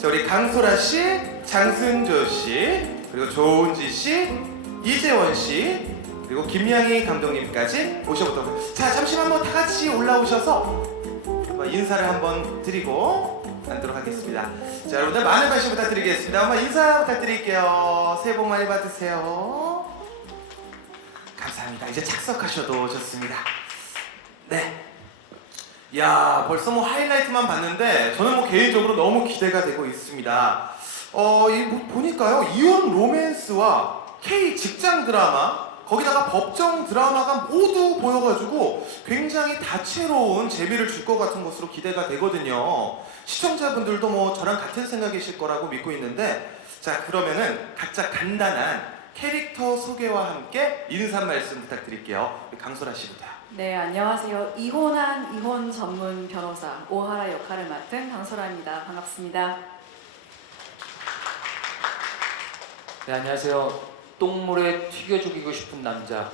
자, 우리 강소라 씨, 장승조 씨, 그리고 조은지 씨, 이재원 씨, 그리고 김양희 감독님까지 모셔보도록 하겠습니다. 자, 잠시만 한번 다 같이 올라오셔서 한번 인사를 한번 드리고 앉도록 하겠습니다. 자, 여러분들 많은 관심 부탁드리겠습니다. 한번 인사 부탁드릴게요. 새해 복 많이 받으세요. 감사합니다. 이제 착석하셔도 좋습니다. 네. 야, 벌써 뭐 하이라이트만 봤는데 저는 뭐 개인적으로 너무 기대가 되고 있습니다. 보니까요, 이혼 로맨스와 K 직장 드라마, 거기다가 법정 드라마가 모두 보여가지고 굉장히 다채로운 재미를 줄 것 같은 것으로 기대가 되거든요. 시청자분들도 뭐 저랑 같은 생각이실 거라고 믿고 있는데, 자, 그러면은 각자 간단한 캐릭터 소개와 함께 인사 말씀 부탁드릴게요. 우리 강소라 씨부터요. 네, 안녕하세요. 이혼한 이혼 전문 변호사 오하라 역할을 맡은 강소라입니다. 반갑습니다. 네, 안녕하세요. 똥물에 튀겨 죽이고 싶은 남자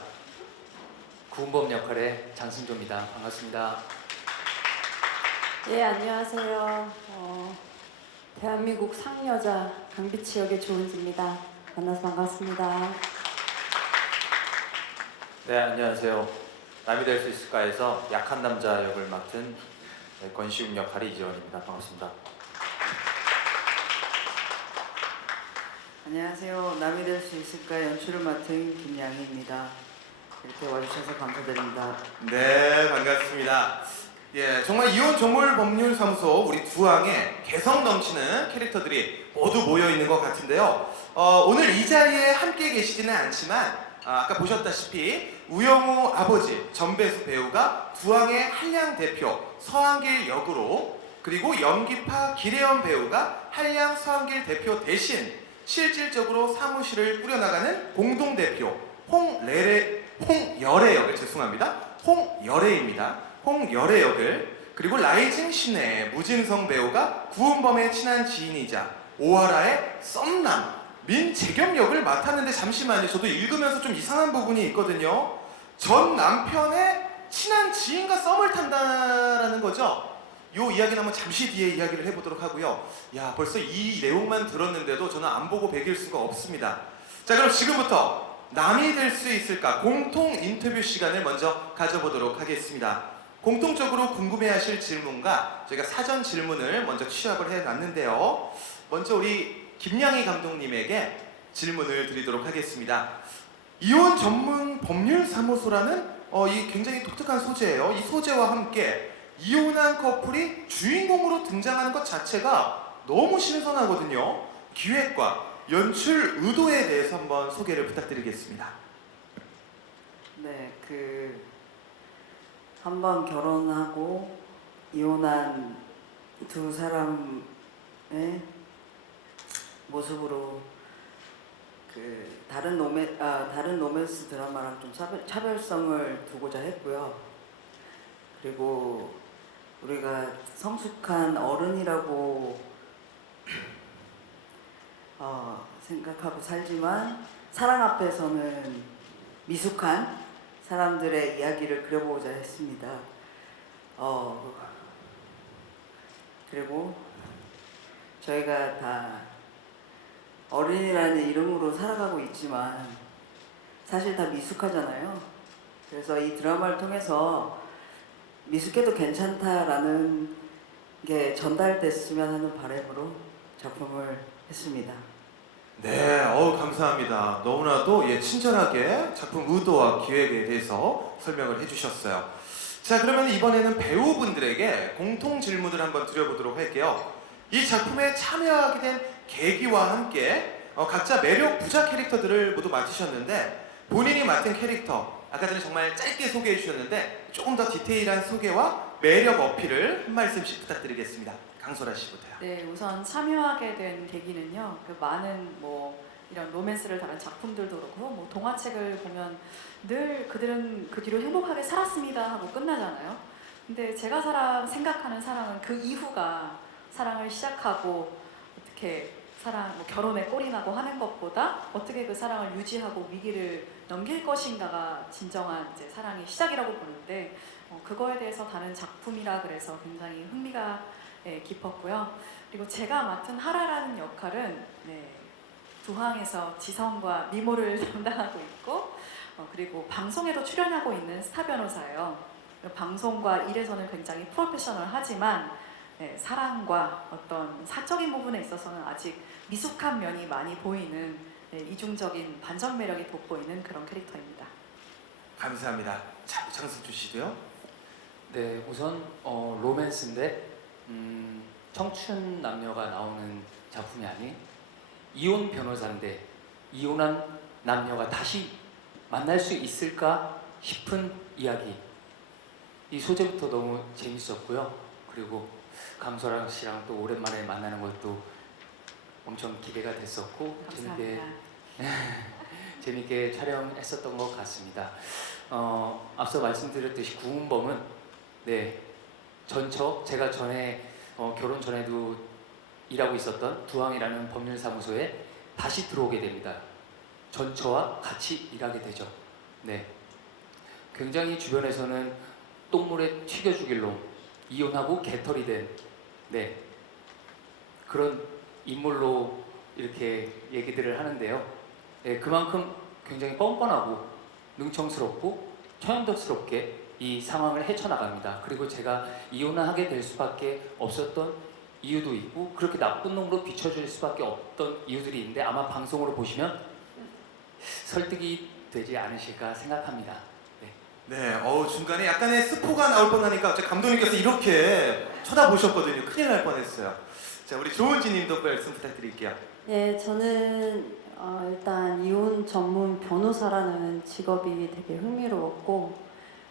구은범 역할의 장승조입니다. 반갑습니다. 예, 안녕하세요. 대한민국 상여자 강비치 역의 조은지입니다. 만나서 반갑습니다. 네, 안녕하세요. 남이 될 수 있을까에서 약한 남자 역을 맡은 권시웅 역할의 이재원입니다. 반갑습니다. 안녕하세요. 남이 될 수 있을까 연출을 맡은 김양희입니다. 이렇게 와주셔서 감사드립니다. 네, 반갑습니다. 예, 정말 이혼 조물 법률 사무소 우리 두항에 개성 넘치는 캐릭터들이 모두 모여 있는 것 같은데요. 오늘 이 자리에 함께 계시지는 않지만 아까 보셨다시피 우영우 아버지 전배수 배우가 두항의 한량 대표 서한길 역으로, 그리고 연기파 기래연 배우가 한량 서한길 대표 대신 실질적으로 사무실을 꾸려나가는 공동대표 홍열애 역을, 죄송합니다, 홍열애입니다. 홍열애 역을, 그리고 라이징 신의 무진성 배우가 구은범의 친한 지인이자 오하라의 썸남 민재겸 역을 맡았는데, 잠시만요, 저도 읽으면서 좀 이상한 부분이 있거든요. 전 남편의 친한 지인과 썸을 탄다라는 거죠. 요 이야기는 한번 잠시 뒤에 이야기를 해보도록 하고요. 야, 벌써 이 내용만 들었는데도 저는 안 보고 배길 수가 없습니다. 자, 그럼 지금부터 남이 될 수 있을까 공통 인터뷰 시간을 먼저 가져보도록 하겠습니다. 공통적으로 궁금해하실 질문과 저희가 사전 질문을 먼저 취합을 해놨는데요. 먼저 우리 김양희 감독님에게 질문을 드리도록 하겠습니다. 이혼 전문 법률 사무소라는 이 굉장히 독특한 소재예요. 이 소재와 함께 이혼한 커플이 주인공으로 등장하는 것 자체가 너무 신선하거든요. 기획과 연출 의도에 대해서 한번 소개를 부탁드리겠습니다. 네, 한 번 결혼하고 이혼한 두 사람의 모습으로 다른 로맨스 드라마랑 좀 차별성을 두고자 했고요. 그리고 우리가 성숙한 어른이라고 생각하고 살지만 사랑 앞에서는 미숙한 사람들의 이야기를 그려보고자 했습니다. 그리고 저희가 다 어른이라는 이름으로 살아가고 있지만 사실 다 미숙하잖아요. 그래서 이 드라마를 통해서 미숙해도 괜찮다라는 게 전달됐으면 하는 바람으로 작품을 했습니다. 네, 감사합니다. 너무나도 친절하게 작품 의도와 기획에 대해서 설명을 해주셨어요. 자, 그러면 이번에는 배우분들에게 공통 질문을 한번 드려보도록 할게요. 이 작품에 참여하게 된 계기와 함께 각자 매력 부자 캐릭터들을 모두 맡으셨는데, 본인이 맡은 캐릭터 아까 전에 정말 짧게 소개해 주셨는데 조금 더 디테일한 소개와 매력 어필을 한 말씀씩 부탁드리겠습니다. 강소라 씨부터요. 네, 우선 참여하게 된 계기는요. 많은 이런 로맨스를 다룬 작품들도 그렇고 동화책을 보면 늘 그들은 그 뒤로 행복하게 살았습니다 하고 끝나잖아요. 근데 제가 생각하는 사랑은 그 이후가 사랑을 시작하고 어떻게 결혼에 꼴이 나고 하는 것보다 어떻게 그 사랑을 유지하고 위기를 넘길 것인가가 진정한 이제 사랑의 시작이라고 보는데, 그거에 대해서 다른 작품이라 그래서 굉장히 흥미가 깊었고요. 그리고 제가 맡은 하라라는 역할은 두항에서 지성과 미모를 담당하고 있고 그리고 방송에도 출연하고 있는 스타 변호사예요. 방송과 일에서는 굉장히 프로페셔널하지만 사랑과 어떤 사적인 부분에 있어서는 아직 미숙한 면이 많이 보이는 이중적인 반전 매력이 돋보이는 그런 캐릭터입니다. 감사합니다. 자, 장승주 씨도요. 네, 우선 로맨스인데 청춘 남녀가 나오는 작품이 아닌 이혼 변호사인데 이혼한 남녀가 다시 만날 수 있을까 싶은 이야기. 이 소재부터 너무 재밌었고요. 그리고 강소랑 씨랑 또 오랜만에 만나는 것도 엄청 기대가 됐었고 감사합니다. 재밌게 촬영했었던 것 같습니다. 앞서 말씀드렸듯이 구은범은 전처 제가 전에 결혼 전에도 일하고 있었던 두항이라는 법률사무소에 다시 들어오게 됩니다. 전처와 같이 일하게 되죠. 굉장히 주변에서는 똥물에 튀겨 죽일 놈, 이혼하고 개털이 된 그런 인물로 이렇게 얘기들을 하는데요. 그만큼 굉장히 뻔뻔하고 능청스럽고 처형덕스럽게 이 상황을 헤쳐나갑니다. 그리고 제가 이혼을 하게 될 수밖에 없었던 이유도 있고 그렇게 나쁜 놈으로 비춰질 수밖에 없던 이유들이 있는데 아마 방송으로 보시면 설득이 되지 않으실까 생각합니다. 네, 중간에 약간의 스포가 나올 뻔하니까 갑자기 감독님께서 이렇게 쳐다보셨거든요. 큰일 날 뻔했어요. 자, 우리 조은지님도 말씀 부탁드릴게요. 예, 저는 일단 이혼 전문 변호사라는 직업이 되게 흥미로웠고,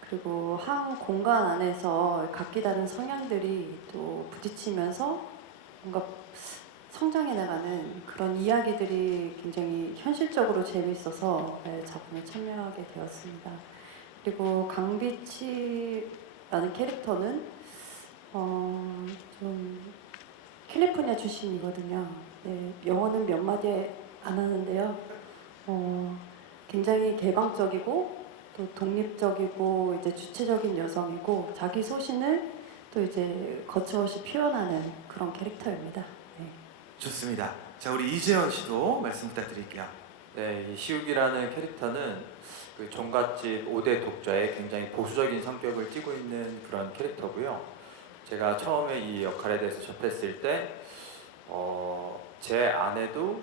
그리고 한 공간 안에서 각기 다른 성향들이 또 부딪히면서 뭔가 성장해 나가는 그런 이야기들이 굉장히 현실적으로 재미있어서 작품에 참여하게 되었습니다. 그리고 강비치라는 캐릭터는 좀 캘리포니아 출신이거든요. 영어는 몇 마디 안 하는데요. 굉장히 개방적이고 또 독립적이고 이제 주체적인 여성이고 자기 소신을 또 이제 거침없이 표현하는 그런 캐릭터입니다. 좋습니다. 자, 우리 이재현 씨도 말씀 부탁드릴게요. 네, 이 시욱이라는 캐릭터는 그 종갓집 5대 독자의 굉장히 보수적인 성격을 띠고 있는 그런 캐릭터고요. 제가 처음에 이 역할에 대해서 접했을 때 제 안에도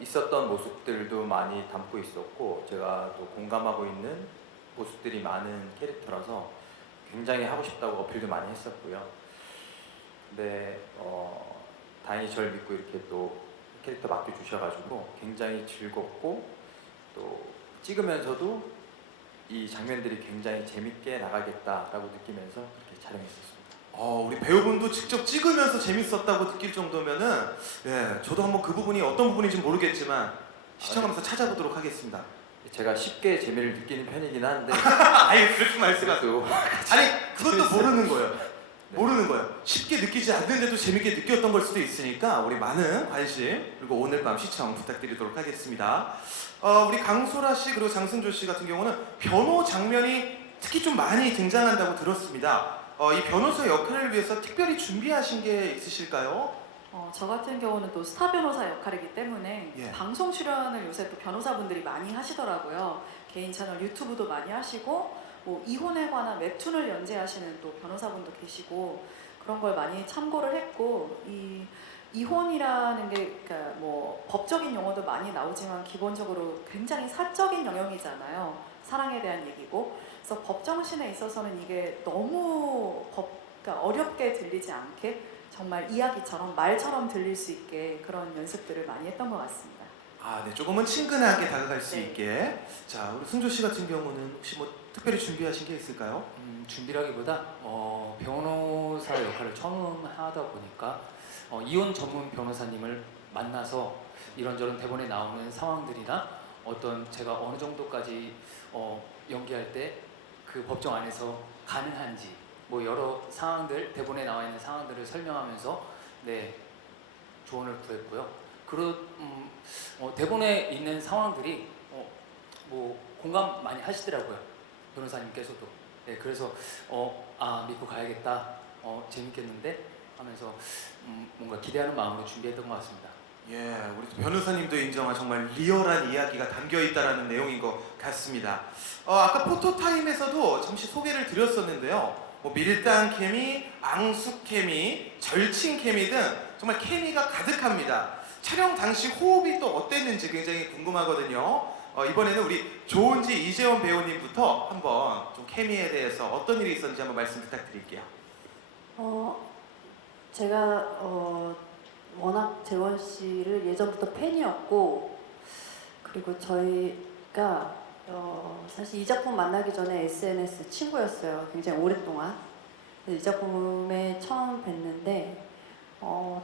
있었던 모습들도 많이 담고 있었고 제가 또 공감하고 있는 모습들이 많은 캐릭터라서 굉장히 하고 싶다고 어필도 많이 했었고요. 근데 다행히 저를 믿고 이렇게 또 캐릭터 맡겨주셔가지고 굉장히 즐겁고 또 찍으면서도 이 장면들이 굉장히 재밌게 나가겠다라고 느끼면서 그렇게 촬영했었습니다. 우리 배우분도 직접 찍으면서 재밌었다고 느낄 정도면은 저도 한번 그 부분이 어떤 부분인지 모르겠지만 시청하면서 찾아보도록 하겠습니다. 제가 쉽게 재미를 느끼는 편이긴 한데 아예 그렇게 말씀하세요. 그래도 아니 그것도 모르는 거예요. 모르는 거예요. 쉽게 느끼지 않는데도 재밌게 느꼈던 걸 수도 있으니까 우리 많은 관심 그리고 오늘 밤 시청 부탁드리도록 하겠습니다. 우리 강소라 씨 그리고 장승조 씨 같은 경우는 변호 장면이 특히 좀 많이 등장한다고 들었습니다. 이 변호사 역할을 위해서 특별히 준비하신 게 있으실까요? 저 같은 경우는 또 스타 변호사 역할이기 때문에 예. 방송 출연을 요새 또 변호사분들이 많이 하시더라고요. 개인 채널 유튜브도 많이 하시고 뭐 이혼에 관한 웹툰을 연재하시는 또 변호사분도 계시고 그런 걸 많이 참고를 했고 이 이혼이라는 게 그러니까 뭐 법적인 용어도 많이 나오지만 기본적으로 굉장히 사적인 영역이잖아요. 사랑에 대한 얘기고 그래서 법 정신에 있어서는 이게 너무 그러니까 어렵게 들리지 않게 정말 이야기처럼 말처럼 들릴 수 있게 그런 연습들을 많이 했던 것 같습니다. 네, 조금은 친근하게 다가갈 수 네. 있게. 자, 우리 승조 씨 같은 경우는 혹시 뭐 특별히 준비하신 게 있을까요? 준비라기보다 변호사 역할을 처음 하다 보니까 이혼 전문 변호사님을 만나서 이런저런 대본에 나오는 상황들이나 어떤 제가 어느 정도까지 연기할 때 그 법정 안에서 가능한지 뭐 여러 상황들 대본에 나와 있는 상황들을 설명하면서 조언을 구했고요. 대본에 있는 상황들이 뭐 공감 많이 하시더라고요. 변호사님께서도. 그래서 믿고 가야겠다. 재밌겠는데 하면서 뭔가 기대하는 마음으로 준비했던 것 같습니다. 예, 우리 변호사님도 인정한 정말 리얼한 이야기가 담겨 있다라는 내용인 것 같습니다. 아까 포토타임에서도 잠시 소개를 드렸었는데요. 뭐 밀당 케미, 앙숙 케미, 절친 케미 등 정말 케미가 가득합니다. 촬영 당시 호흡이 또 어땠는지 굉장히 궁금하거든요. 이번에는 우리 조은지 이재원 배우님부터 한번 좀 케미에 대해서 어떤 일이 있었는지 한번 말씀 부탁드릴게요. 제가 워낙 재원 씨를 예전부터 팬이었고, 그리고 저희가 사실 이 작품 만나기 전에 SNS 친구였어요. 굉장히 오랫동안. 이 작품에 처음 뵀는데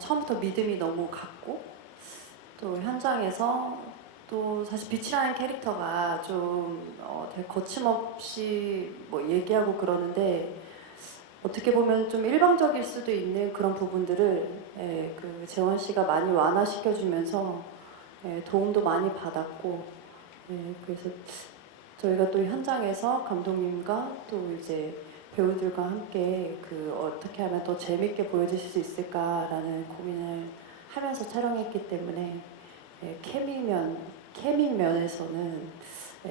처음부터 믿음이 너무 갔고, 또 현장에서 또 사실 빛이라는 캐릭터가 좀 되게 거침없이 뭐 얘기하고 그러는데, 어떻게 보면 좀 일방적일 수도 있는 그런 부분들을 그 재원 씨가 많이 완화시켜주면서 도움도 많이 받았고, 그래서 저희가 또 현장에서 감독님과 또 이제 배우들과 함께 그 어떻게 하면 더 재밌게 보여주실 수 있을까라는 고민을 하면서 촬영했기 때문에 케미 면에서는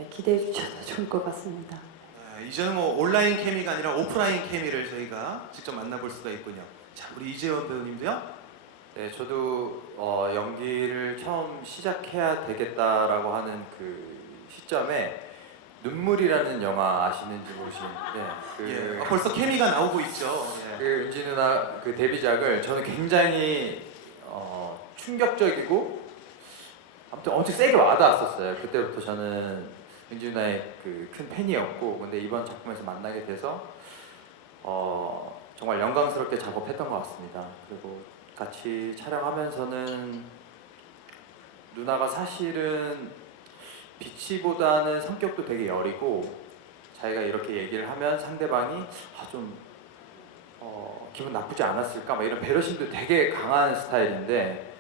기대해 주셔도 좋을 것 같습니다. 이제는 뭐 온라인 케미가 아니라 오프라인 케미를 저희가 직접 만나볼 수가 있군요. 자, 우리 이재원 배우님도요? 네, 저도 연기를 처음 시작해야 되겠다라고 하는 그 시점에 눈물이라는 영화 아시는지 모르시는데 벌써 케미가 나오고 있죠. 그 은지 누나 그 데뷔작을 저는 굉장히 충격적이고 아무튼 엄청 세게 와닿았었어요. 그때부터 저는 은지 누나의 그 큰 팬이었고, 근데 이번 작품에서 만나게 돼서 정말 영광스럽게 작업했던 것 같습니다. 그리고 같이 촬영하면서는 누나가 사실은 비치보다는 성격도 되게 여리고, 자기가 이렇게 얘기를 하면 상대방이 좀 기분 나쁘지 않았을까 막 이런 배려심도 되게 강한 스타일인데,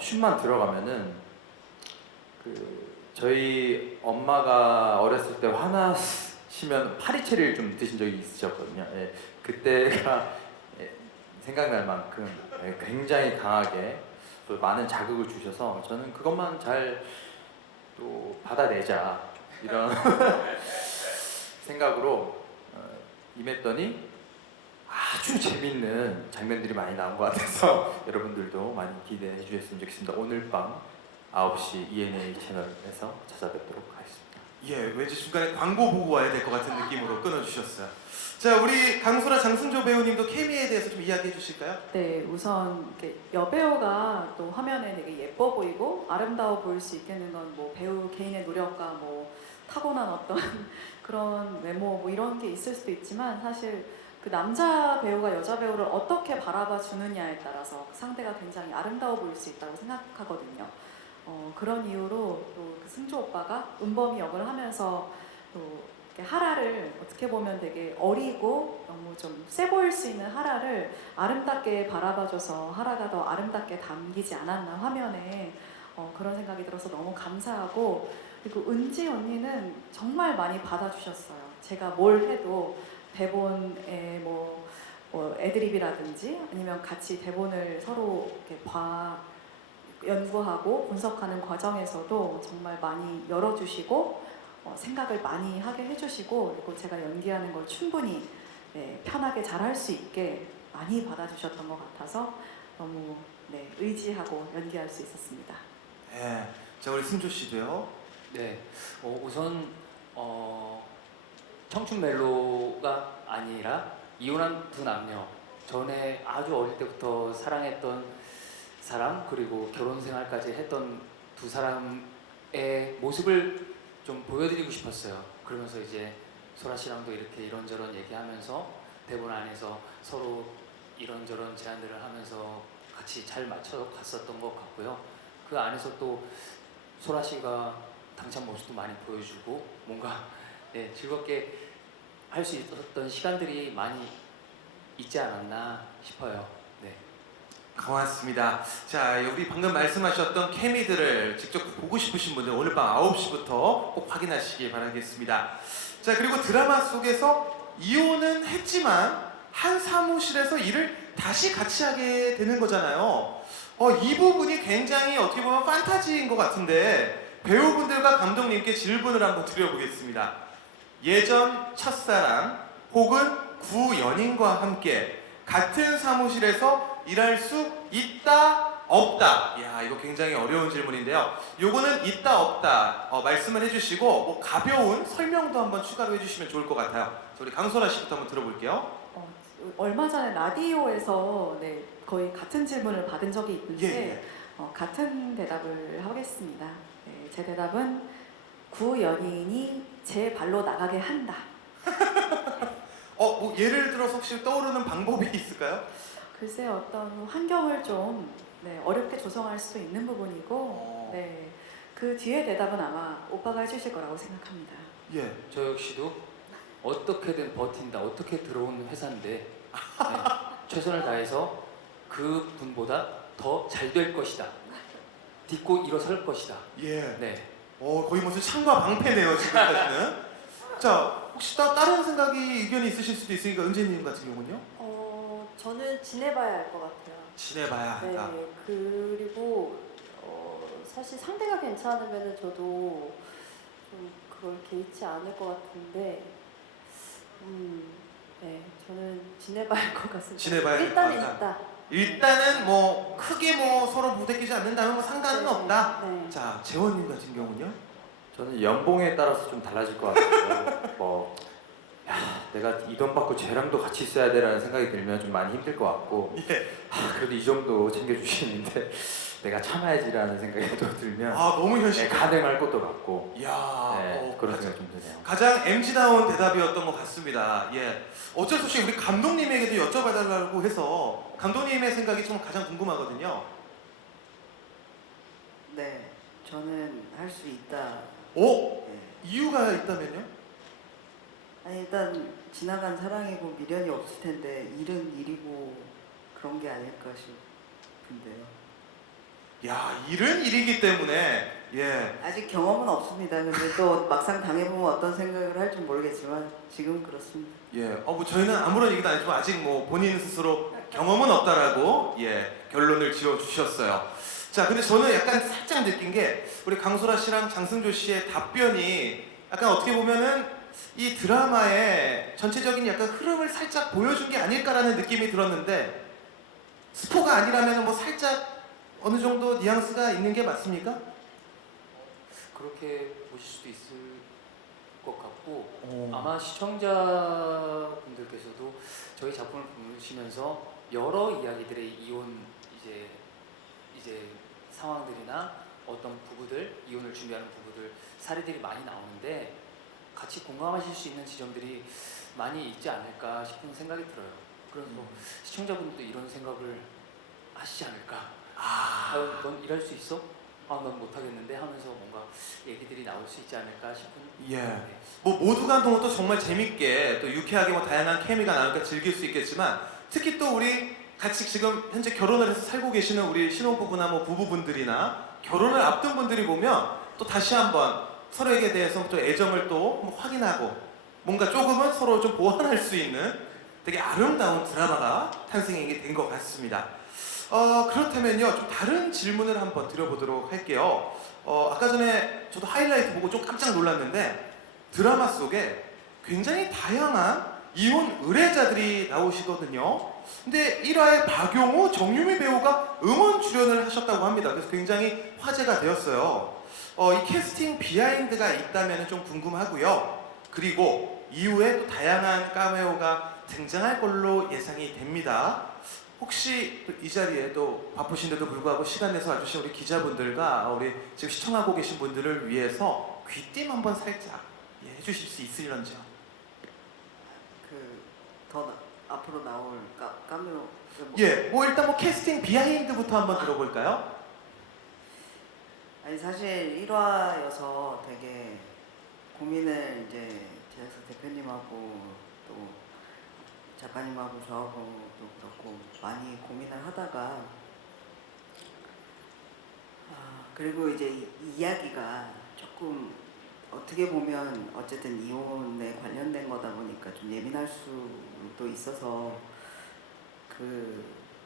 슛만 들어가면은 저희 엄마가 어렸을 때 화나시면 파리채를 좀 드신 적이 있으셨거든요. 그때가 생각날 만큼 굉장히 강하게 또 많은 자극을 주셔서 저는 그것만 잘 또 받아내자 이런 생각으로 임했더니 아주 재밌는 장면들이 많이 나온 것 같아서 여러분들도 많이 기대해 주셨으면 좋겠습니다. 오늘 밤 9시 ENA 채널에서 찾아뵙도록 하겠습니다. 예, 왠지 중간에 광고 보고 와야 될 것 같은 느낌으로 끊어주셨어요. 자, 우리 강소라 장순조 배우님도 케미에 대해서 좀 이야기해 주실까요? 네, 우선 이렇게 여배우가 또 화면에 되게 예뻐 보이고 아름다워 보일 수 있겠는 건 뭐 배우 개인의 노력과 뭐 타고난 어떤 그런 외모 뭐 이런 게 있을 수도 있지만, 사실 그 남자 배우가 여자 배우를 어떻게 바라봐 주느냐에 따라서 상대가 굉장히 아름다워 보일 수 있다고 생각하거든요. 그런 이유로 또 그 승조 오빠가 은범이 역을 하면서 또 하라를 어떻게 보면 되게 어리고 너무 좀 세 보일 수 있는 하라를 아름답게 바라봐줘서 하라가 더 아름답게 담기지 않았나 화면에, 그런 생각이 들어서 너무 감사하고, 그리고 은지 언니는 정말 많이 받아주셨어요. 제가 뭘 해도 대본에 뭐 애드립이라든지 아니면 같이 대본을 서로 이렇게 연구하고 분석하는 과정에서도 정말 많이 열어주시고 생각을 많이 하게 해주시고, 그리고 제가 연기하는 걸 충분히 편하게 잘할 수 있게 많이 받아주셨던 것 같아서 너무 의지하고 연기할 수 있었습니다. 예. 자, 우리 승조 씨도요. 네, 우선 청춘 멜로가 아니라 이혼한 두 남녀, 전에 아주 어릴 때부터 사랑했던 사람, 그리고 결혼 생활까지 했던 두 사람의 모습을 좀 보여드리고 싶었어요. 그러면서 이제 소라 씨랑도 이렇게 이런저런 얘기하면서 대본 안에서 서로 이런저런 제안들을 하면서 같이 잘 맞춰 갔었던 것 같고요. 그 안에서 또 소라 씨가 당찬 모습도 많이 보여주고 뭔가 즐겁게 할 수 있었던 시간들이 많이 있지 않았나 싶어요. 네. 고맙습니다. 자, 우리 방금 말씀하셨던 케미들을 직접 보고 싶으신 분들 오늘 밤 9시부터 꼭 확인하시기 바라겠습니다. 자, 그리고 드라마 속에서 이혼은 했지만 한 사무실에서 일을 다시 같이 하게 되는 거잖아요. 이 부분이 굉장히 어떻게 보면 판타지인 것 같은데 배우분들과 감독님께 질문을 한번 드려보겠습니다. 예전 첫사랑 혹은 구연인과 함께 같은 사무실에서 일할 수 있다 없다. 이야, 이거 굉장히 어려운 질문인데요. 요거는 있다 없다 말씀을 해주시고 뭐 가벼운 설명도 한번 추가로 해주시면 좋을 것 같아요. 우리 강소라 씨부터 한번 들어볼게요. 얼마 전에 라디오에서 네, 거의 같은 질문을 받은 적이 있는데 예. 같은 대답을 하겠습니다. 네, 제 대답은 구연인이 제 발로 나가게 한다. 뭐 예를 들어서 혹시 떠오르는 방법이 있을까요? 글쎄 어떤 환경을 좀 네, 어렵게 조성할 수도 있는 부분이고 네, 그 뒤에 대답은 아마 오빠가 해주실 거라고 생각합니다. 예. 저 역시도 어떻게든 버틴다. 어떻게 들어온 회사인데 네, 최선을 다해서 그 분보다 더 잘 될 것이다. 딛고 일어설 것이다. 예. 네. 거의 무슨 창과 방패네요 지금까지는. 자, 혹시 다른 생각이 의견이 있으실 수도 있으니까 은재님 같은 경우는요? 저는 지내봐야 알 것 같아요. 지내봐야 네, 한다. 그리고 사실 상대가 괜찮으면 저도 좀 그걸 개의치 않을 것 같은데, 네, 저는 지내봐야 할 것 같습니다. 지내봐야 할 일단은 것 같다. 있다. 일단은 뭐 크게 뭐 서로 부대끼지 않는다면 뭐 상관은 네, 없다. 네. 자, 재원님 같은 경우는요? 저는 연봉에 따라서 좀 달라질 것 같아요. 야, 내가 이 돈 받고 쟤랑도 같이 있어야 되라는 생각이 들면 좀 많이 힘들 것 같고, 예. 그래도 이 정도 챙겨주시는데 내가 참아야지라는 생각이 또 들면 너무 네, 현실. 가능할 것도 같고, 이야. 네, 그런 생각이 좀 드네요. 가장 MG다운 대답이었던 것 같습니다. 예. 어쩔 수 없이 우리 감독님에게도 여쭤봐달라고 해서 감독님의 생각이 좀 가장 궁금하거든요. 네, 저는 할 수 있다. 오? 네. 이유가 있다면요? 아니, 일단 지나간 사랑이고 미련이 없을 텐데 일은 일이고 그런 게 아닐까 싶은데요. 야, 일은 일이기 때문에 예. 아직 경험은 없습니다. 근데 또 막상 당해보면 어떤 생각을 할지 모르겠지만 지금 그렇습니다. 예. 뭐 저희는 아무런 얘기도 안 했지만 아직 뭐 본인 스스로 경험은 없다라고 결론을 지어 주셨어요. 자, 근데 저는 약간 살짝 느낀 게 우리 강소라 씨랑 장승조 씨의 답변이 약간 어떻게 보면은 이 드라마의 전체적인 약간 흐름을 살짝 보여준 게 아닐까라는 느낌이 들었는데 스포가 아니라면 뭐 살짝 어느 정도 뉘앙스가 있는 게 맞습니까? 그렇게 보실 수도 있을 것 같고 오. 아마 시청자분들께서도 저희 작품을 보시면서 여러 이야기들의 이혼 이제 상황들이나 어떤 부부들 이혼을 준비하는 부부들 사례들이 많이 나오는데 같이 공감하실 수 있는 지점들이 많이 있지 않을까 싶은 생각이 들어요. 그래서 시청자분들도 이런 생각을 하시지 않을까. 넌 일할 수 있어? 넌 못하겠는데 하면서 뭔가 얘기들이 나올 수 있지 않을까 싶은. 예. 네. 뭐 모두 간동은 또 정말 재밌게 또 유쾌하게 뭐 다양한 케미가 나오니까 즐길 수 있겠지만 특히 또 우리 같이 지금 현재 결혼을 해서 살고 계시는 우리 신혼부부나 뭐 부부분들이나 결혼을 앞둔 분들이 보면 또 다시 한번 서로에게 대해서 또 애정을 또뭐 확인하고 뭔가 조금은 서로 좀 보완할 수 있는 되게 아름다운 드라마가 탄생이 된 것 같습니다. 그렇다면요, 좀 다른 질문을 한번 드려보도록 할게요. 아까 전에 저도 하이라이트 보고 좀 깜짝 놀랐는데 드라마 속에 굉장히 다양한 이혼 의뢰자들이 나오시거든요. 근데 1화에 박용호, 정유미 배우가 음원 출연을 하셨다고 합니다. 그래서 굉장히 화제가 되었어요. 이 캐스팅 비하인드가 있다면 좀 궁금하고요. 그리고 이후에 또 다양한 카메오가 등장할 걸로 예상이 됩니다. 혹시 이 자리에 또 바쁘신데도 불구하고 시간 내서 와주신 우리 기자분들과 우리 지금 시청하고 계신 분들을 위해서 귀띔 한번 살짝 해주실 수 있으려는지요? 앞으로 나올 카메오. 뭐 일단 뭐 캐스팅 비하인드부터 한번 들어볼까요? 아니 사실 1화여서 되게 고민을 이제 제작사 대표님하고 또 작가님하고 저하고도 그렇고 많이 고민을 하다가 그리고 이제 이 이야기가 조금 어떻게 보면 어쨌든 이혼에 관련된 거다 보니까 좀 예민할 수도 있어서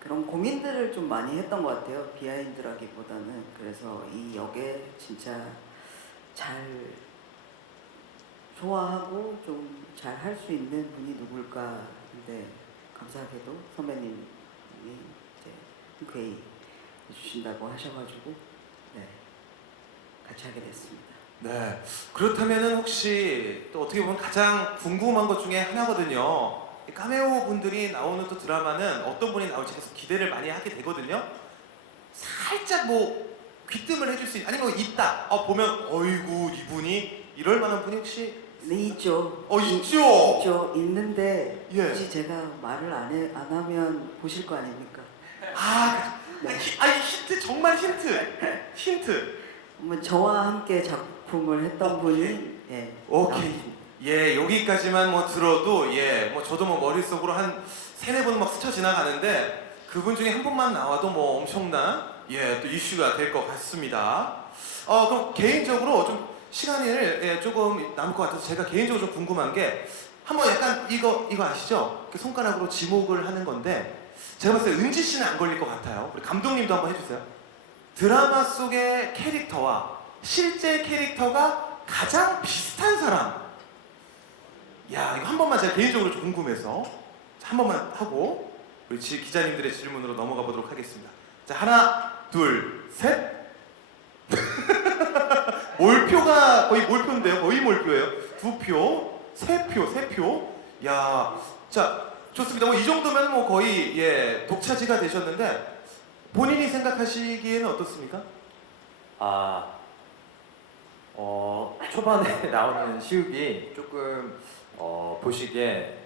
그런 고민들을 좀 많이 했던 것 같아요. 비하인드라기보다는. 그래서 이 역에 진짜 잘 소화하고 좀 잘 할 수 있는 분이 누굴까. 근데 감사하게도 선배님이 이제 흔쾌히 해주신다고 하셔가지고 네, 같이 하게 됐습니다. 네. 그렇다면은 혹시 또 어떻게 보면 가장 궁금한 것 중에 하나거든요. 이 카메오 분들이 나오는 또 드라마는 어떤 분이 나올지 계속 기대를 많이 하게 되거든요. 살짝 뭐 귀뜸을 해줄 수 있는, 아니면 뭐 있다. 보면 어이구 이분이 이럴 만한 분이 혹시 네, 있죠. 있죠. 있죠. 있는데 예. 굳이 제가 말을 안 하면 보실 거 아닙니까? 네. 힌트, 정말 힌트. 뭐 저와 함께 작품을 했던 분이 예. 오케이. 나오십니다. 예, 여기까지만 뭐 들어도 뭐 저도 뭐 머릿속으로 한 3-4번 막 스쳐 지나가는데 그분 중에 한 분만 나와도 뭐 엄청난 또 이슈가 될 것 같습니다. 그럼 개인적으로 좀 시간을 조금 남을 것 같아서 제가 개인적으로 좀 궁금한 게 한번 약간 이거 아시죠? 이렇게 손가락으로 지목을 하는 건데 제가 봤을 때 은지 씨는 안 걸릴 것 같아요. 우리 감독님도 한번 해주세요. 드라마 속의 캐릭터와 실제 캐릭터가 가장 비슷한 사람. 야, 이거 한 번만 제가 개인적으로 좀 궁금해서 한 번만 하고 우리 기자님들의 질문으로 넘어가 보도록 하겠습니다. 자, 하나, 둘, 셋. 몰표가 거의 몰표인데요. 거의 몰표예요. 2표, 3표. 야, 자, 좋습니다. 뭐 이 정도면 뭐 거의 독차지가 되셨는데 본인이 생각하시기에는 어떻습니까? 초반에 나오는 시욱이 조금 보시기에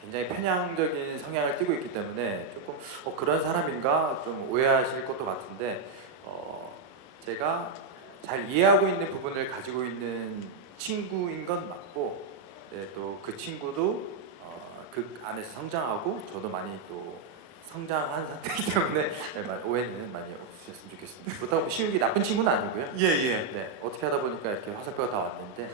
굉장히 편향적인 성향을 띠고 있기 때문에 조금 그런 사람인가 좀 오해하실 것도 같은데 제가 잘 이해하고 있는 부분을 가지고 있는 친구인 건 맞고 또 그 친구도 그 안에서 성장하고 저도 많이 또 성장한 상태이기 때문에 오해는 많이 없으셨으면 좋겠습니다. 그렇다고 시욱이 나쁜 친구는 아니고요. 예. 네, 어떻게 하다 보니까 이렇게 화살표가 다 왔는데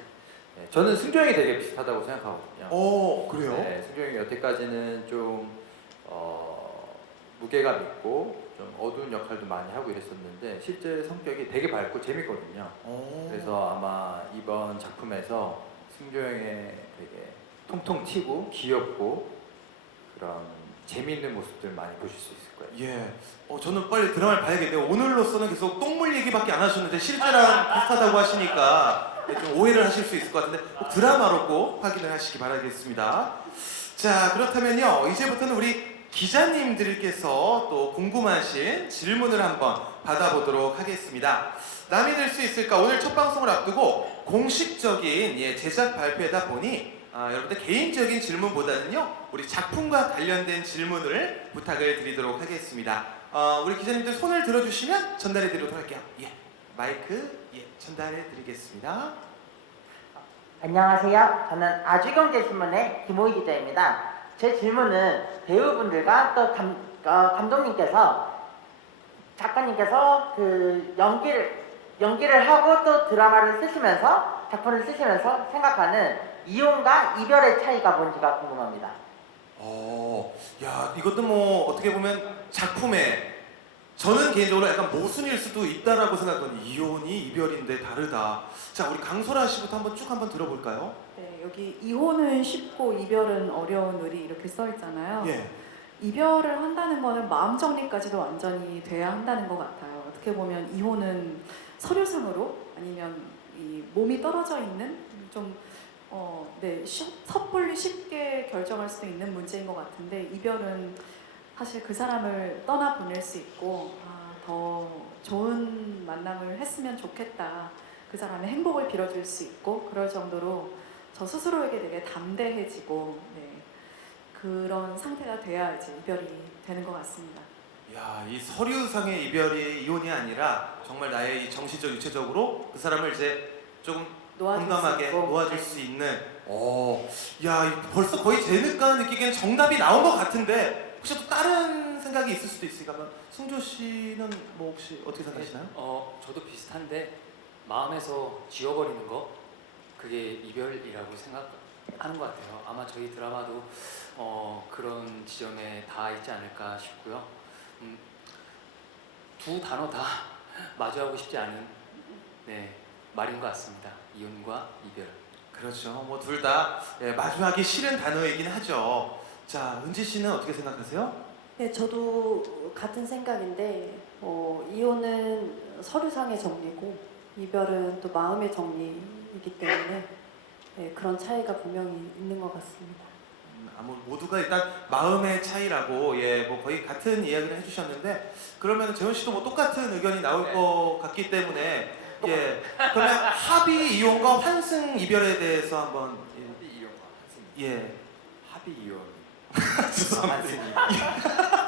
저는 승조형이 되게 비슷하다고 생각하거든요. 그래요? 네, 승조형이 여태까지는 좀 무게감 있고 좀 어두운 역할도 많이 하고 이랬었는데 실제 성격이 되게 밝고 재밌거든요. 그래서 아마 이번 작품에서 승조형의 되게 통통 튀고 귀엽고 그런 재미있는 모습들 많이 보실 수 있을 거예요. 저는 빨리 드라마를 봐야겠네요. 오늘로서는 계속 똥물 얘기밖에 안 하셨는데 실제랑 비슷하다고 하시니까 좀 오해를 하실 수 있을 것 같은데 꼭 드라마로 꼭 확인을 하시기 바라겠습니다. 자, 그렇다면요. 이제부터는 우리 기자님들께서 또 궁금하신 질문을 한번 받아보도록 하겠습니다. 남이 될 수 있을까? 오늘 첫 방송을 앞두고 공식적인 제작 발표다 보니 여러분들 개인적인 질문보다는요 우리 작품과 관련된 질문을 부탁을 드리도록 하겠습니다. 우리 기자님들 손을 들어주시면 전달해 드리도록 할게요. 마이크 전달해 드리겠습니다. 안녕하세요. 저는 아주경제신문의 김호희 기자입니다. 제 질문은 배우분들과 또 감독님께서 작가님께서 그 연기를 하고 또 드라마를 쓰시면서 작품을 쓰시면서 생각하는 이혼과 이별의 차이가 뭔지가 궁금합니다. 이것도 뭐 어떻게 보면 작품에 저는 개인적으로 약간 모순일 수도 있다라고 생각하거든요. 이혼이 이별인데 다르다. 자, 우리 강소라 씨부터 한번 쭉 한번 들어볼까요? 네, 여기 이혼은 쉽고 이별은 어려운 을이 이렇게 써 있잖아요. 예. 이별을 한다는 거는 마음 정리까지도 완전히 돼야 한다는 것 같아요. 어떻게 보면 이혼은 서류상으로 아니면 이 몸이 떨어져 있는 좀 섣불리 쉽게 결정할 수도 있는 문제인 것 같은데 이별은 사실 그 사람을 떠나보낼 수 있고 더 좋은 만남을 했으면 좋겠다. 그 사람의 행복을 빌어줄 수 있고 그럴 정도로 저 스스로에게 되게 담대해지고 그런 상태가 돼야지 이별이 되는 것 같습니다. 이 서류상의 이별이 이혼이 아니라 정말 나의 이 정신적, 육체적으로 그 사람을 이제 조금 공감하게 놓아줄 수 있는. 벌써 거의 제 느끼기에는 정답이 나온 것 같은데 혹시 또 다른 생각이 있을 수도 있으니까 승조 씨는 뭐 혹시 어떻게 생각하시나요? 저도 비슷한데 마음에서 지워버리는 거 그게 이별이라고 하는 것 같아요. 아마 저희 드라마도 그런 지점에 다 있지 않을까 싶고요. 두 단어 다 마주하고 싶지 않은 말인 것 같습니다. 이혼과 이별. 그렇죠. 뭐 둘 다 마주하기 싫은 단어이긴 하죠. 자, 은지 씨는 어떻게 생각하세요? 네, 저도 같은 생각인데 이혼은 서류상의 정리고 이별은 또 마음의 정리이기 때문에 네, 그런 차이가 분명히 있는 것 같습니다. 모두가 일단 마음의 차이라고 뭐 거의 같은 이야기를 해주셨는데 그러면 재원 씨도 뭐 똑같은 의견이 나올 것 같기 때문에 그러면 합의 이혼과 환승 이별에 대해서 한번 합의 이혼과 환승. 예 합의 이혼. 죄송합니다. 환승 이별.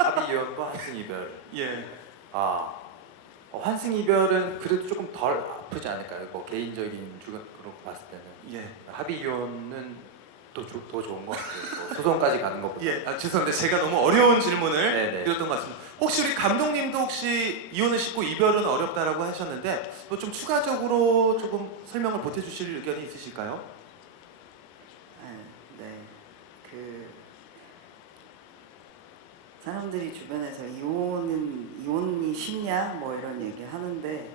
합의 이혼과 환승 이별. 예 환승 이별은 그래도 조금 덜 아프지 않을까요? 뭐 개인적인 주관으로 봤을 때는 예. 합의 이혼은 더 좋은 것 같아요. 뭐 소송까지 가는 것보다. 죄송합니다. 제가 너무 어려운 질문을 네네. 드렸던 것 같습니다. 혹시 우리 감독님도 혹시 이혼은 쉽고 이별은 어렵다라고 하셨는데 뭐 좀 추가적으로 조금 설명을 보태주실 의견이 있으실까요? 네. 그 사람들이 주변에서 이혼이 쉽냐 뭐 이런 얘기 하는데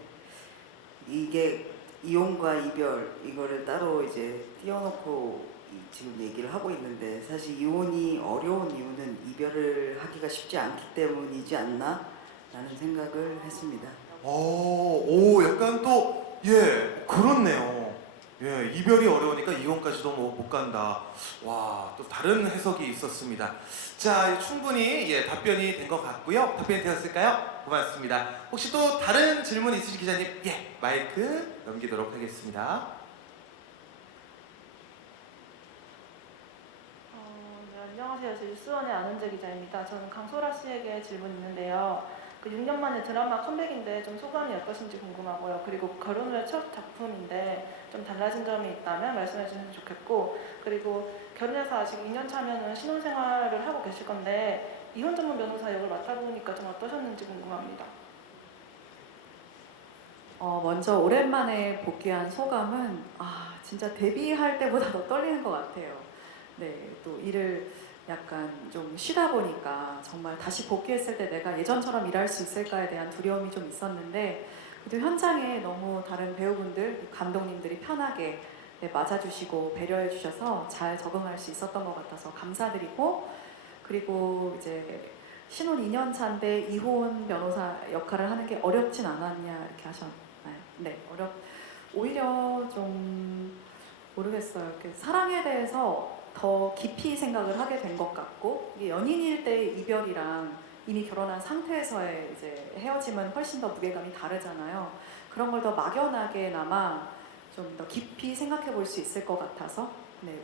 이게 이혼과 이별 이거를 따로 이제 띄워놓고 지금 얘기를 하고 있는데 사실 이혼이 어려운 이유는 이별을 하기가 쉽지 않기 때문이지 않나 라는 생각을 했습니다. 약간 또 그렇네요. 이별이 어려우니까 이혼까지도 못 간다. 와, 또 다른 해석이 있었습니다. 자, 충분히 답변이 된 것 같고요. 답변이 되었을까요? 고맙습니다. 혹시 또 다른 질문 있으신 기자님, 마이크 넘기도록 하겠습니다. 네, 안녕하세요. 저 뉴스원의 안은재 기자입니다. 저는 강소라 씨에게 질문 있는데요. 그 6년 만에 드라마 컴백인데 좀 소감이 어떠신지 궁금하고요. 그리고 결혼 후의 첫 작품인데 좀 달라진 점이 있다면 말씀해 주시면 좋겠고, 그리고 결혼해서 아직 2년 차면은 신혼생활을 하고 계실 건데 이혼 전문 변호사 역을 맡아보니까 좀 어떠셨는지 궁금합니다. 먼저 오랜만에 복귀한 소감은 진짜 데뷔할 때보다 더 떨리는 것 같아요. 네, 또 일을 약간 좀 쉬다 보니까 정말 다시 복귀했을 때 내가 예전처럼 일할 수 있을까에 대한 두려움이 좀 있었는데 그래도 현장에 너무 다른 배우분들, 감독님들이 편하게 맞아주시고 배려해 주셔서 잘 적응할 수 있었던 것 같아서 감사드리고, 그리고 이제 신혼 2년 차인데 이혼 변호사 역할을 하는 게 어렵진 않았냐 이렇게 하셨나요? 네, 오히려 좀 모르겠어요. 이렇게 사랑에 대해서 더 깊이 생각을 하게 된 것 같고, 이게 연인일 때의 이별이랑 이미 결혼한 상태에서의 이제 헤어짐은 훨씬 더 무게감이 다르잖아요. 그런 걸 더 막연하게나마 좀 더 깊이 생각해 볼 수 있을 것 같아서,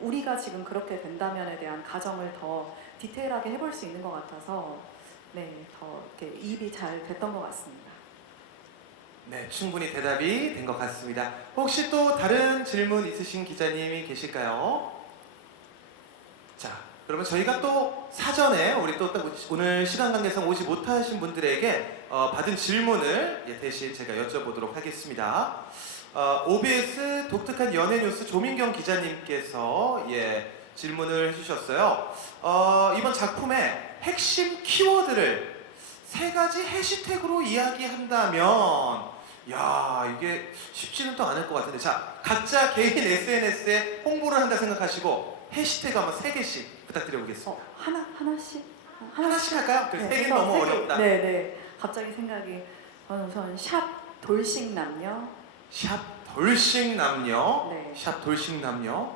우리가 지금 그렇게 된다면에 대한 가정을 더 디테일하게 해볼 수 있는 것 같아서 더 이렇게 이입이 잘 됐던 것 같습니다. 네, 충분히 대답이 된 것 같습니다. 혹시 또 다른 질문 있으신 기자님이 계실까요? 자, 그러면 저희가 또 사전에 우리 또 오늘 시간 관계상 오지 못하신 분들에게 받은 질문을 대신 제가 여쭤보도록 하겠습니다. OBS 독특한 연예 뉴스 조민경 기자님께서 질문을 해주셨어요. 이번 작품의 핵심 키워드를 3가지 해시태그로 이야기한다면, 이게 쉽지는 또 않을 것 같은데, 자, 각자 개인 SNS에 홍보를 한다 생각하시고 해시태그 한번 3개씩 부탁드려보겠습니다. 하나씩 할까요? 3개는 너무 어렵다. 네. 갑자기 생각이, 저는 우선 샵 돌싱남녀. 샵 돌싱남녀. 네. 샵 돌싱남녀.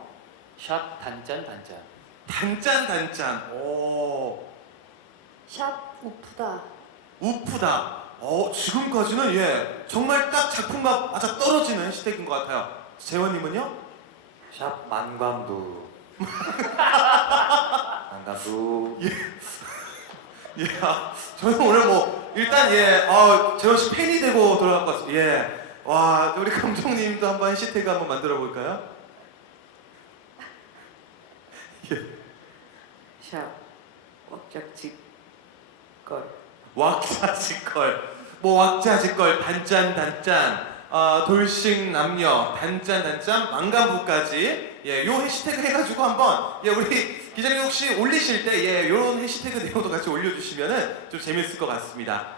샵 단짠. 단짠. 오. 샵 우프다. 우프다. 지금까지는 정말 딱 작품과 맞아 떨어지는 해시태그인 것 같아요. 재원님은요? 샵 만관부. 만관부. 저는 오늘 일단 재원 씨 팬이 되고 돌아갈 것 같습니다. 와, 우리 감독님도 한번 해시태그 한번 만들어 볼까요? 샵 왁짝지껄. 왁자지껄. 왁자지껄, 단짠, 돌싱남녀, 단짠, 망간부까지 예, 요 해시태그 해가지고 한번 예, 우리 기자님 혹시 올리실 때 예, 요런 해시태그 내용도 같이 올려주시면은 좀 재밌을 것 같습니다.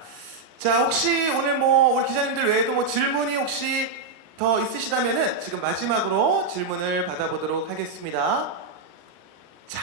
자, 혹시 오늘 뭐 우리 기자님들 외에도 뭐 질문이 혹시 더 있으시다면은 지금 마지막으로 질문을 받아보도록 하겠습니다. 자,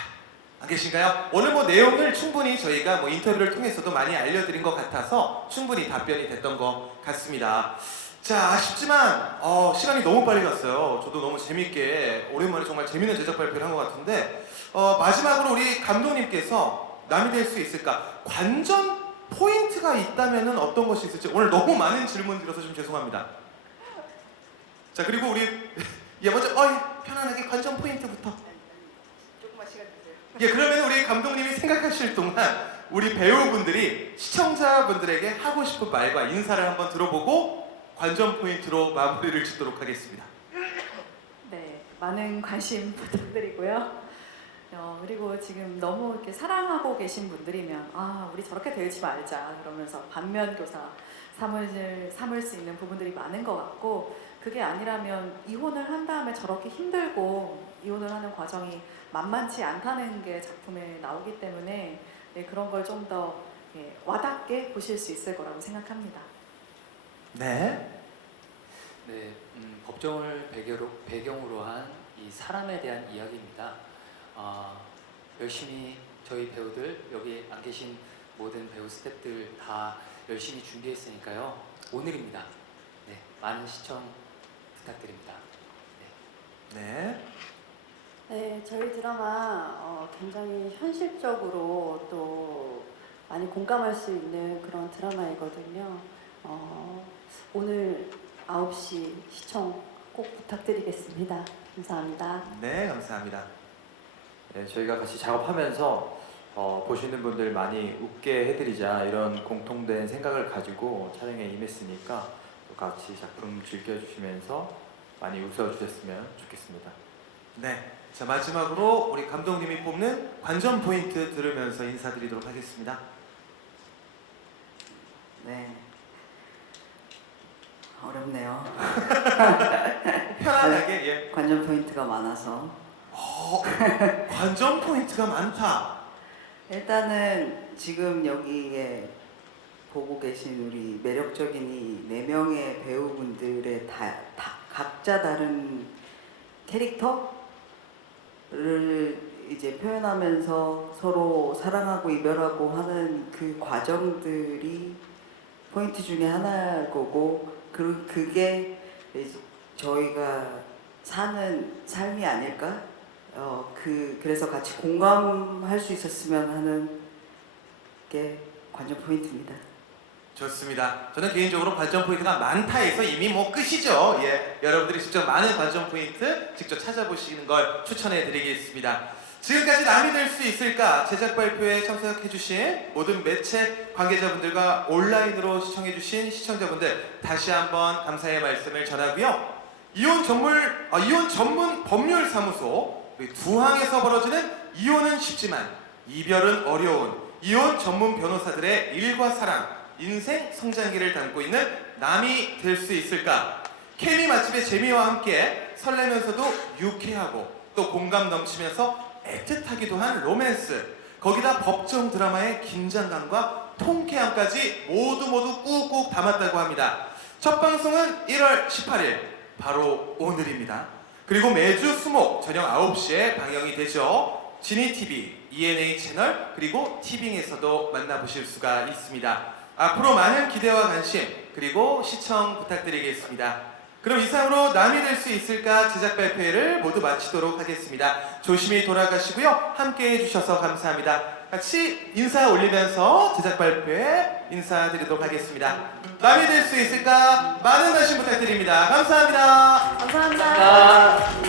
안 계신가요? 오늘 뭐 내용을 충분히 저희가 뭐 인터뷰를 통해서도 많이 알려드린 것 같아서 충분히 답변이 됐던 것 같습니다. 자, 아쉽지만 시간이 너무 빨리 갔어요. 저도 너무 재밌게 오랜만에 정말 재밌는 제작 발표를 한 것 같은데 마지막으로 우리 감독님께서 남이 될 수 있을까? 관전 포인트가 있다면은 어떤 것이 있을지 오늘 너무 많은 질문 드려서 좀 죄송합니다. 자, 그리고 우리 예, 먼저 편안하게 관전 포인트부터. 조금만 시간 주세요. 예, 그러면 우리 감독님이 생각하실 동안 우리 배우분들이 시청자분들에게 하고 싶은 말과 인사를 한번 들어보고 관전 포인트로 마무리를 짓도록 하겠습니다. 네, 많은 관심 부탁드리고요. 그리고 지금 너무 이렇게 사랑하고 계신 분들이면 우리 저렇게 되지 말자 그러면서 반면교사 삼을 수 있는 부분들이 많은 것 같고, 그게 아니라면 이혼을 한 다음에 저렇게 힘들고 이혼을 하는 과정이 만만치 않다는 게 작품에 나오기 때문에 네, 그런 걸 좀 더 와닿게 보실 수 있을 거라고 생각합니다. 네. 네, 법정을 배경으로 한 이 사람에 대한 이야기입니다. 열심히 저희 배우들, 여기 안 계신 모든 배우 스태프들 다 열심히 준비했으니까요. 오늘입니다. 네, 많은 시청 부탁드립니다. 네. 네, 저희 드라마 굉장히 현실적으로 또 많이 공감할 수 있는 그런 드라마이거든요. 오늘 9시 시청 꼭 부탁드리겠습니다. 감사합니다. 네, 감사합니다. 네, 저희가 같이 작업하면서 보시는 분들 많이 웃게 해드리자 이런 공통된 생각을 가지고 촬영에 임했으니까 또 같이 작품 즐겨주시면서 많이 웃어주셨으면 좋겠습니다. 네. 자, 마지막으로 우리 감독님이 뽑는 관전 포인트 들으면서 인사드리도록 하겠습니다. 네. 어렵네요. 편안하게 예. 관전 포인트가 많아서 관전 포인트가 많다. 일단은 지금 여기에 보고 계신 우리 매력적인 이 4명의 배우분들의 각자 다른 캐릭터를 이제 표현하면서 서로 사랑하고 이별하고 하는 그 과정들이 포인트 중에 하나일 거고, 그게 이제 저희가 사는 삶이 아닐까? 그래서 같이 공감할 수 있었으면 하는 게 관전 포인트입니다. 좋습니다. 저는 개인적으로 관전 포인트가 많다해서 이미 뭐 끝이죠. 예, 여러분들이 직접 많은 관전 포인트 직접 찾아보시는 걸 추천해드리겠습니다. 지금까지 남이 될 수 있을까 제작 발표에 참석해주신 모든 매체 관계자분들과 온라인으로 시청해주신 시청자분들 다시 한번 감사의 말씀을 전하고요. 이혼 전문 법률사무소 두항에서 벌어지는 이혼은 쉽지만 이별은 어려운 이혼 전문 변호사들의 일과 사랑, 인생 성장기를 담고 있는 남이 될 수 있을까? 케미 맛집의 재미와 함께 설레면서도 유쾌하고 또 공감 넘치면서 애틋하기도 한 로맨스, 거기다 법정 드라마의 긴장감과 통쾌함까지 모두 꾹꾹 담았다고 합니다. 첫 방송은 1월 18일 바로 오늘입니다. 그리고 매주 수목 저녁 9시에 방영이 되죠. 지니TV, ENA 채널 그리고 티빙에서도 만나보실 수가 있습니다. 앞으로 많은 기대와 관심 그리고 시청 부탁드리겠습니다. 그럼 이상으로 남이 될 수 있을까 제작 발표회를 모두 마치도록 하겠습니다. 조심히 돌아가시고요. 함께 해주셔서 감사합니다. 같이 인사 올리면서 제작 발표회 인사드리도록 하겠습니다. 남이 될 수 있을까 많은 관심 부탁드립니다. 감사합니다. 감사합니다.